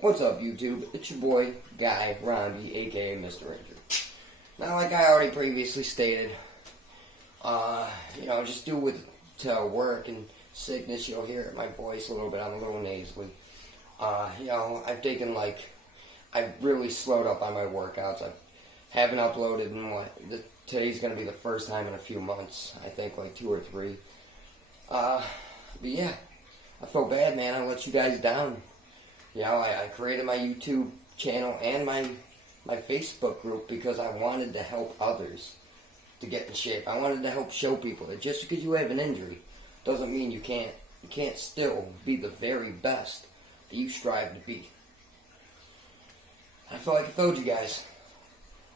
What's up, YouTube? It's your boy, Guy Rondi, aka Mr. Ranger. Now, like I already previously stated, just due with work and sickness, you'll hear my voice a little bit. I'm a little nasally. I've really slowed up on my workouts. I haven't uploaded in today's going to be the first time in a few months. I think like 2 or 3. But yeah, I feel bad, man. I let you guys down. I created my YouTube channel and my Facebook group because I wanted to help others to get in shape. I wanted to help show people that just because you have an injury doesn't mean you can't still be the very best that you strive to be. I feel like I failed you guys.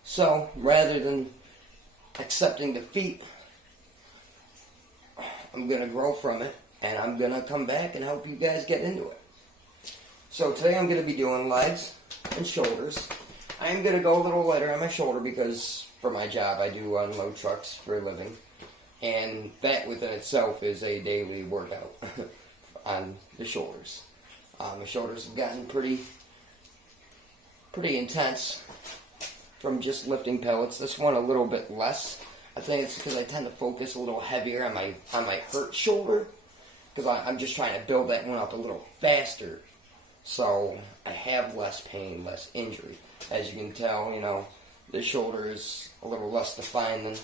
So, rather than accepting defeat, I'm going to grow from it, and I'm going to come back and help you guys get into it. So today I'm going to be doing legs and shoulders. I am going to go a little lighter on my shoulder because for my job I do unload trucks for a living. And that within itself is a daily workout on the shoulders. My shoulders have gotten pretty intense from just lifting pellets. This one a little bit less. I think it's because I tend to focus a little heavier on my hurt shoulder because I'm just trying to build that one up a little faster. So I have less pain, less injury. As you can tell, this shoulder is a little less defined than,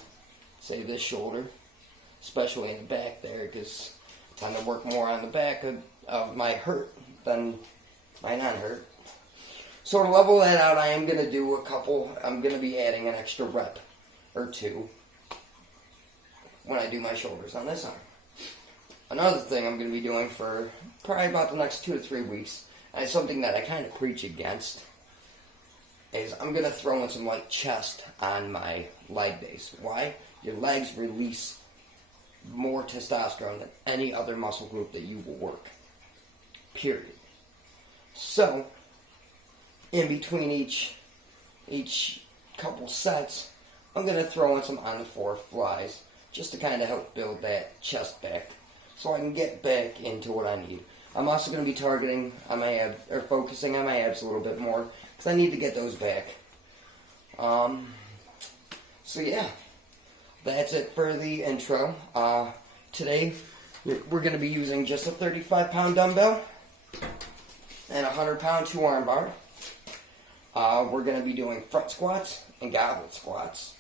say, this shoulder, especially in the back there, because I tend to work more on the back of my hurt than my non-hurt. So to level that out, I am going to do I'm going to be adding an extra rep or 2 when I do my shoulders on this arm. Another thing I'm going to be doing for probably about the next 2 to 3 weeks, and it's something that I kind of preach against, is I'm going to throw in some light chest on my leg days. Why? Your legs release more testosterone than any other muscle group that you will work. Period. So, in between each couple sets, I'm going to throw in some on the floor flies just to kind of help build that chest back so I can get back into what I need. I'm also going to be targeting on my abs, or focusing on my abs a little bit more, because I need to get those back. So yeah, that's it for the intro. Today, we're going to be using just a 35-pound dumbbell and a 100-pound 2-arm bar. We're going to be doing front squats and goblet squats.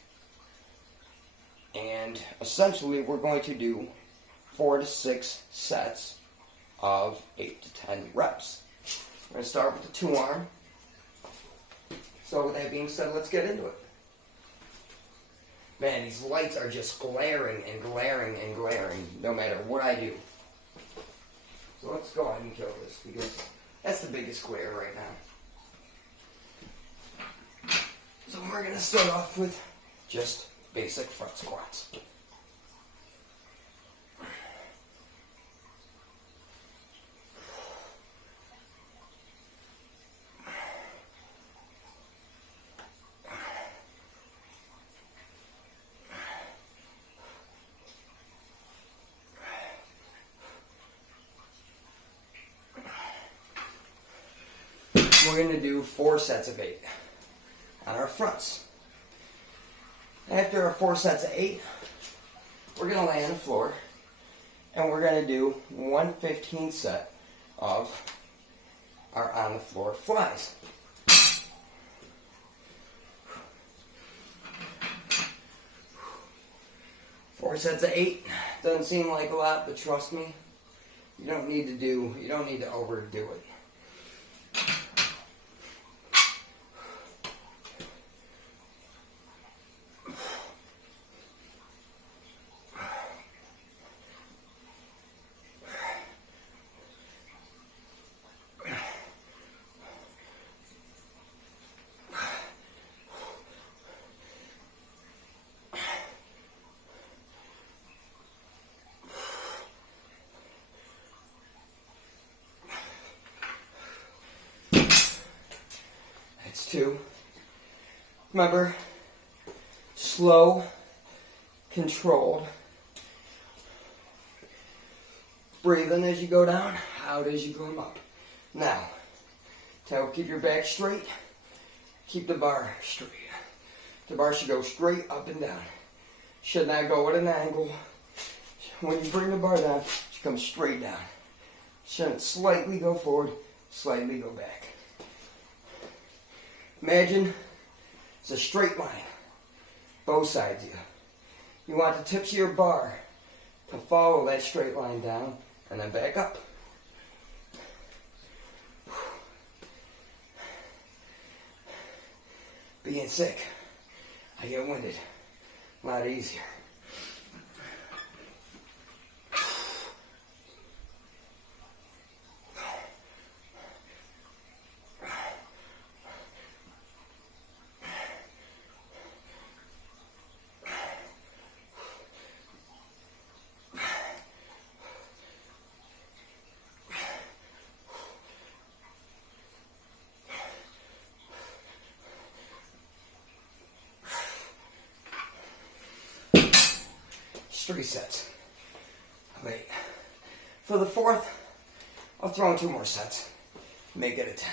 And essentially, we're going to do 4 to 6 sets of 8 to 10 reps. We're going to start with the 2-arm. So with that being said, let's get into it. Man, these lights are just glaring and glaring and glaring no matter what I do. So let's go ahead and kill this because that's the biggest glare right now. So we're going to start off with just basic front squats. We're going to do 4 sets of 8 on our fronts. After our 4 sets of 8, we're going to lay on the floor and we're going to do 1 15 set of our on the floor flies. Four sets of 8 doesn't seem like a lot, but trust me, you don't need to overdo it. That's 2. Remember, slow, controlled. Breathe in as you go down, out as you come up. Now, To help keep your back straight, keep the bar straight. The bar should go straight up and down. Should not go at an angle. When you bring the bar down, it should come straight down. Shouldn't slightly go forward, slightly go back. Imagine it's a straight line, both sides of you. You want the tips of your bar to follow that straight line down and then back up. Being sick, I get winded. A lot easier. Three sets. Wait. For the fourth, I'll throw in 2 more sets. Make it a 10.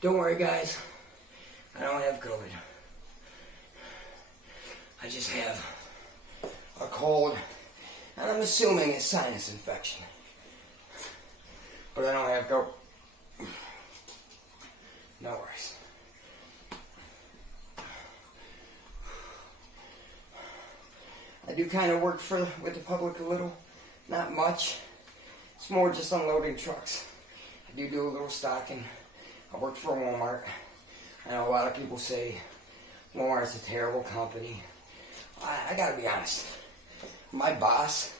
Don't worry, guys. I don't have COVID. I just have a cold, and I'm assuming it's sinus infection. But I don't have COVID. No worries. I do kind of work with the public a little. Not much. It's more just unloading trucks. I do a little stocking. I work for Walmart. I know a lot of people say Walmart's a terrible company. I gotta be honest. My boss,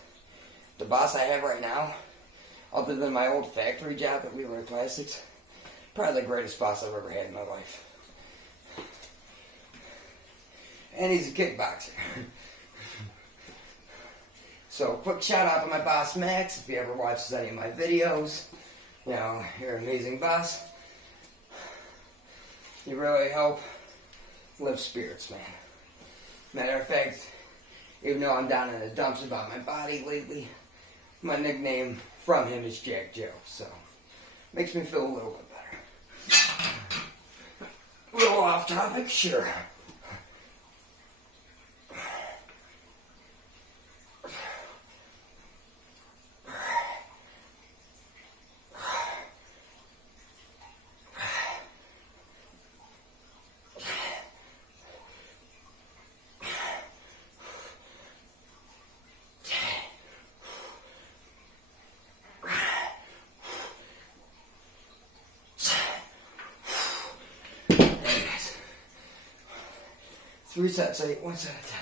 the boss I have right now, other than my old factory job at Wheeler Plastics, probably the greatest boss I've ever had in my life. And he's a kickboxer. So, quick shout out to my boss Max, if he ever watches any of my videos. You know, you're an amazing boss. You really help lift spirits, man. Matter of fact, even though I'm down in the dumps about my body lately, my nickname from him is Jack Joe, so makes me feel a little bit better. A little off topic, sure. Three sets, 8, 1 set of 10.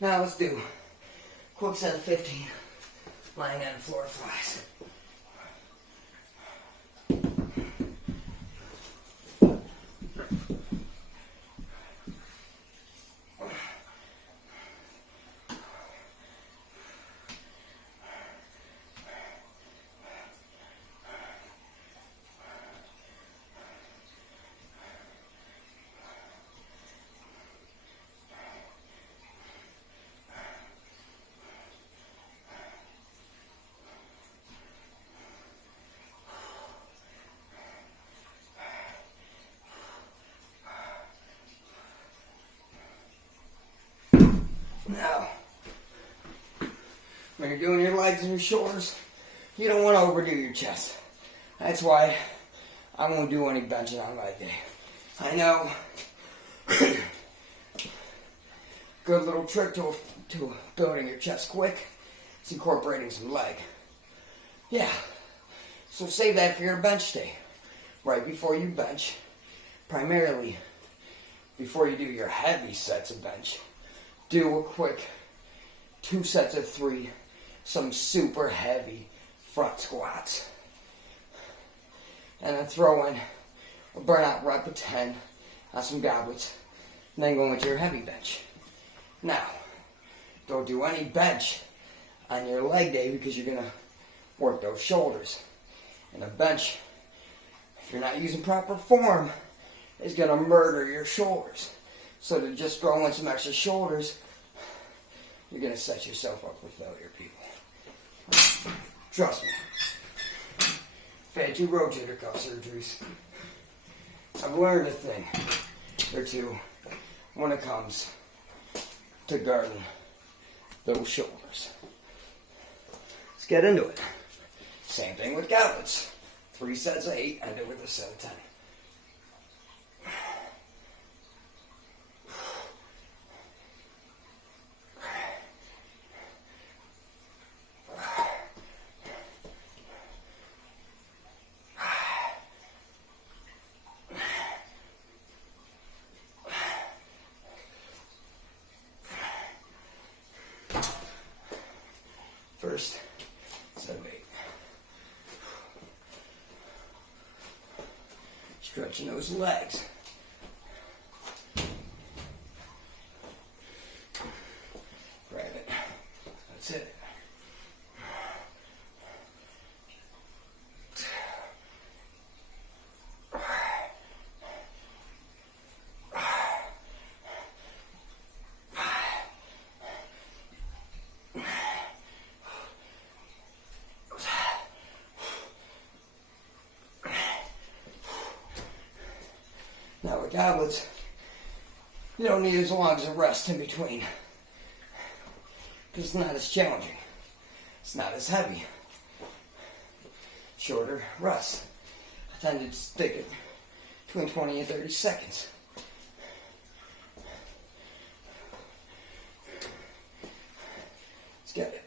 Now let's do a quick set of 15, lying on the floor flies. Now, when you're doing your legs and your shoulders, you don't want to overdo your chest. That's why I won't do any benching on leg day. I know, good little trick to building your chest quick is incorporating some leg. Yeah, so save that for your bench day. Right before you bench, primarily before you do your heavy sets of bench, do a quick 2 sets of 3, some super heavy front squats. And then throw in a burnout rep of 10 on some goblets. And then go into your heavy bench. Now, don't do any bench on your leg day because you're going to work those shoulders. And a bench, if you're not using proper form, is going to murder your shoulders. So to just throw in some extra shoulders you're going to set yourself up for failure, people. Trust me. I've had 2 rotator cuff surgeries. I've learned a thing or two when it comes to guarding those shoulders. Let's get into it. Same thing with gauntlets. 3 sets of 8, end it with a set of 10. First set of 8. Stretching those legs. Grab it. That's it. Now with gauntlets, you don't need as long as a rest in between. Because it's not as challenging. It's not as heavy. Shorter rest. I tend to stick it between 20 and 30 seconds. Let's get it.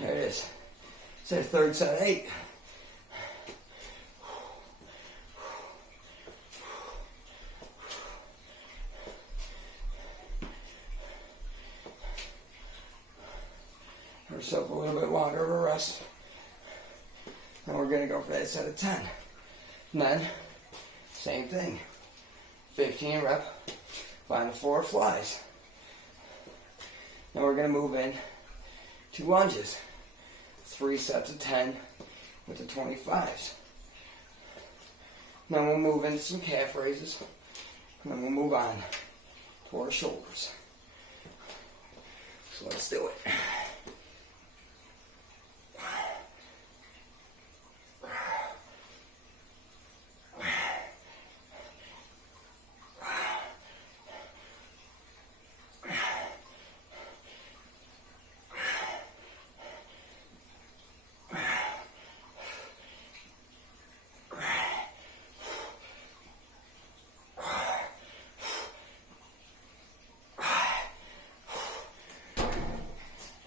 There it is. It's our 3rd set of 8. Give ourselves a little bit longer of a rest. And we're going to go for that set of 10. And then, same thing. 15 rep, find the 4 flies. Now we're going to move in 2 lunges. 3 sets of 10 with the 25s. Then we'll move into some calf raises. And then we'll move on to our shoulders. So let's do it.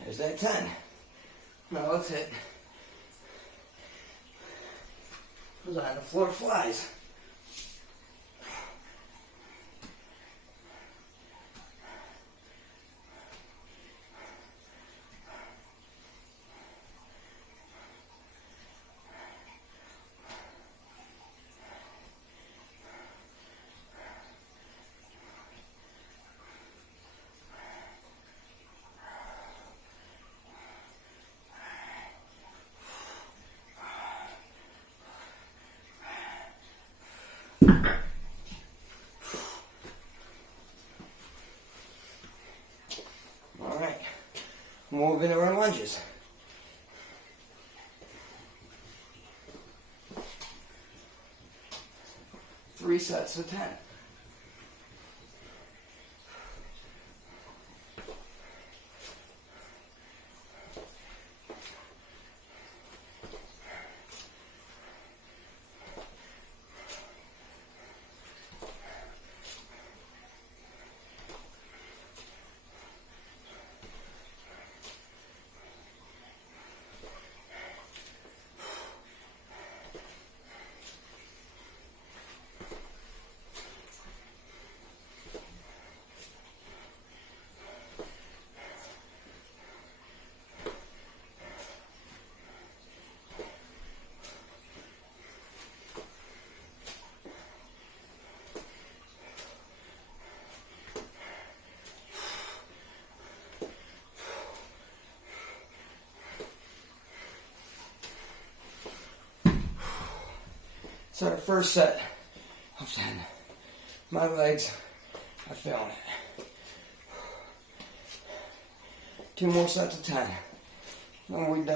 There's that 10. Now let's hit those on the floor flies. Alright, move into our lunges. Three sets of 10. So the first set of 10. My legs are feeling it. 2 more sets of 10. Then we're done.